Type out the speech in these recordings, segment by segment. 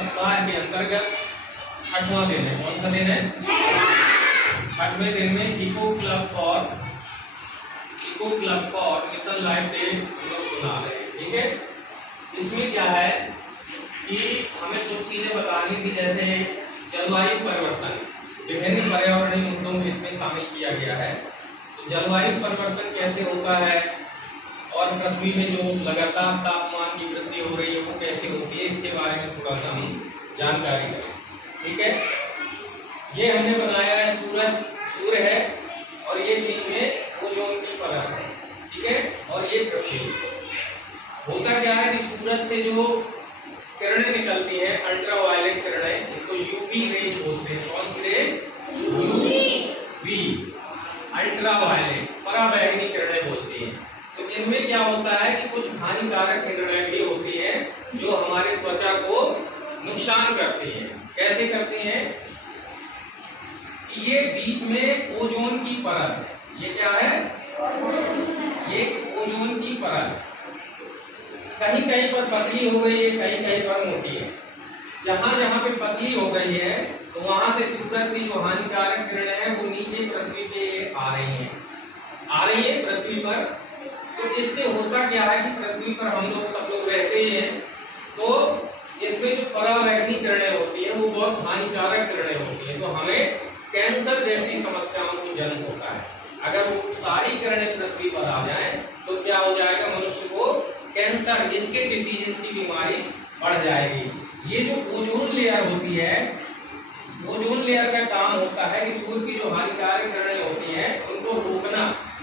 सप्ताह के अंतर्गत 6वां दिन है। कौन सा दिन है? 6वें दिन में eco club for mission life day हम लोग मना रहे हैं। ठीक है, इसमें क्या है कि हमें कुछ चीजें बतानी थी, जैसे जलवायु परिवर्तन, विभिन्न पर्यावरणीय मुद्दों में इसमें शामिल किया गया है। तो जलवायु परिवर्तन कैसे होता है और पृथ्वी में जो लगातार तापमान की वृद्धि हो रही है वो कैसे होती है, इसके बारे में थोड़ा सा हम जानकारी करें। ठीक है, ये हमने बनाया है सूर्य है और ये बीच में ओजोन की परत है। ठीक है, और ये पृथ्वी। होता क्या है कि सूरज से जो किरणें निकलती हैं, अल्ट्रावायलेट किरणें, इनको यूवी रेज बोलते हैं। कौन सी रेज? यूवी, अल्ट्रावायलेट, पराबैंगनी किरणें बोलती हैं। तो इनमें क्या होता है कि कुछ हानिकारक किरणें भी होती हैं जो हमारे त्वचा को नुकसान करती हैं। कैसे करती हैं? ये बीच में ओजोन की परत है। ये क्या है? ये ओजोन की परत कहीं कहीं पर पतली हो गई है, कहीं कहीं पर मोटी है। जहां जहां पे पतली हो गई है तो वहां से सूरज की जो हानिकारक किरणें हैं वो नीचे पृथ्वी पे आ रही है पृथ्वी पर। तो इससे होता क्या है कि पृथ्वी पर हम लोग सब लोग रहते हैं, तो इसमें जो पराबैंगनी किरणें होती है वो बहुत हानिकारक किरणें होती है। तो हमें कैंसर जैसी समस्याओं को जन्म होता है। अगर वो सारी किरणें पृथ्वी पर आ जाएं तो क्या हो जाएगा? मनुष्य को कैंसर, स्किन डिसीजेस की बीमारी बढ़ जाएगी। ये जो ओजोन लेयर होती है, ओजोन लेयर का काम होता है कि सूर्य की जो हानिकारक किरणें होती हैं उनको रोकना।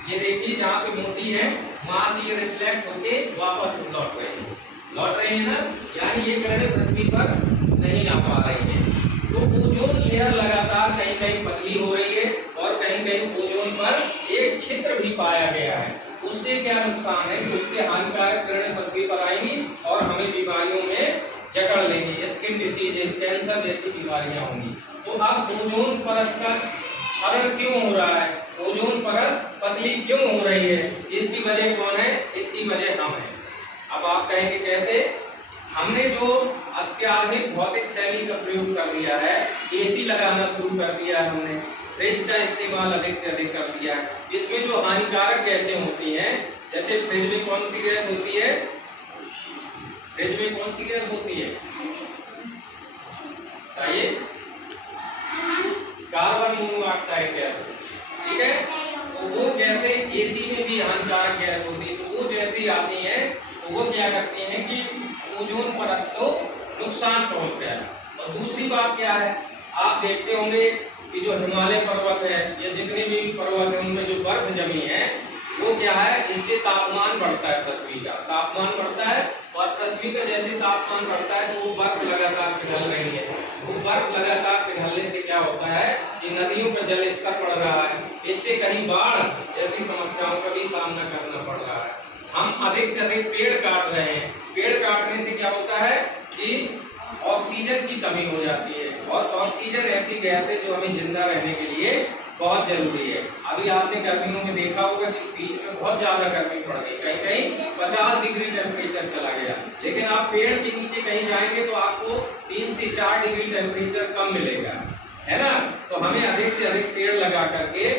ये देखिए जहाँ पे मोटी है वहां से ये रिफ्लेक्ट होके वापस लौट रही है ना, यानी ये किरणें पृथ्वी पर नहीं आ पा रही है। तो ओजोन लेयर लगातार कहीं कहीं पतली हो रही है और कहीं कहीं ओजोन पर एक छिद्र भी पाया गया है। उससे क्या नुकसान है कि उससे हानिकारक किरणें पृथ्वी पर आएंगी और हमें बीमारियों में जकड़ लेंगी, स्किन डिसीजेस, कैंसर जैसी बीमारियां होंगी। तो अब ओजोन परत का क्षरण क्यों हो रहा है? ओजोन परत पतली क्यों हो रही है? इसकी वजह कौन है? इसकी वजह हम है। अब आप कहेंगे कैसे? हमने जो अत्याधुनिक भौतिक शैली का प्रयोग कर दिया है, एसी लगाना शुरू कर दिया है, हमने फ्रिज का इस्तेमाल अधिक से अधिक कर दिया है। इसमें जो हानिकारक गैसें होती हैं, जैसे फ्रिज में कौन सी गैस होती है? फ्रिज में कौन सी गैस होती है बताइए? कार्बन मोनोऑक्साइड गैस होती है। ठीक है, तो वो गैसें एसी में भी हानिकारक गैस होती है। तो वो जैसे आती हैं तो वो क्या करती हैं कि ओजोन परत को नुकसान पहुंच गया। और दूसरी बात क्या है, आप देखते होंगे कि जो हिमालय पर्वत है या जितने भी पर्वत हैं उनमें जो बर्फ जमी है वो क्या है, इससे तापमान बढ़ता है, पृथ्वी का तापमान बढ़ता है। और पृथ्वी का जैसे तापमान बढ़ता है तो वो बर्फ लगातार पिघल रही है। वो बर्फ लगातार पिघलने से क्या होता है कि नदियों का जल स्तर बढ़ रहा है। इससे कहीं बाढ़ जैसी समस्याओं का भी सामना करना पड़ रहा है। हम अधिक से अधिक पेड़ काट रहे हैं। पेड़ काटने से क्या होता है कि ऑक्सीजन की कमी हो जाती है, और ऑक्सीजन ऐसी गैस है जो हमें जिंदा रहने के लिए बहुत जरूरी है। अभी आपने गर्मियों में देखा होगा कि बीच में बहुत ज्यादा गर्मी पड़ गई, कहीं कहीं 50 डिग्री टेम्परेचर चला गया। लेकिन आप पेड़ के नीचे कहीं जाएंगे तो आपको 3 से 4 डिग्री टेम्परेचर कम मिलेगा, है ना। तो हमें अधिक से अधिक पेड़ लगा करके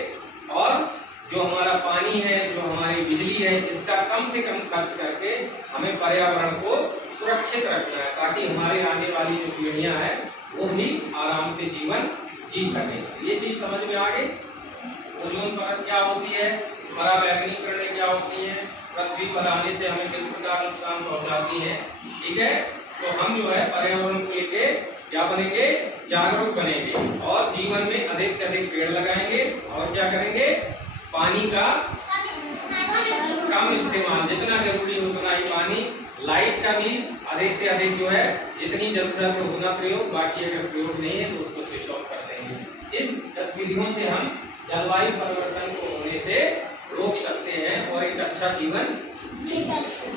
और जो हमारा पानी है, जो हमारी बिजली है, इसका कम से कम खर्च करके हमें पर्यावरण को सुरक्षित रखना है, ताकि हमारे आने वाली जो पीढ़ियां हैं वो भी आराम से जीवन जी सकें। ये चीज समझ में आ गई? ओजोन परत क्या होती है, पराबैंगनी किरणें क्या होती हैं, पृथ्वी पर आने से हमें किस प्रकार नुकसान पहुंचाती हैं। ठीक है, तो हम जो है पर्यावरण को लेके क्या बनेंगे, जागरूक बनेंगे और जीवन में अधिक से अधिक पेड़ लगाएंगे और क्या करेंगे, पानी का कम इस्तेमाल, जितना जरूरी हो उतना ही पानी, लाइट का भी अधिक से अधिक जो है जितनी जरूरत है उतना प्रयोग, बाकी अगर प्रयोग नहीं है तो उसको स्विच ऑफ कर देंगे। इन गतिविधियों से हम जलवायु परिवर्तन को होने से रोक सकते हैं और एक अच्छा जीवन जी सकते हैं।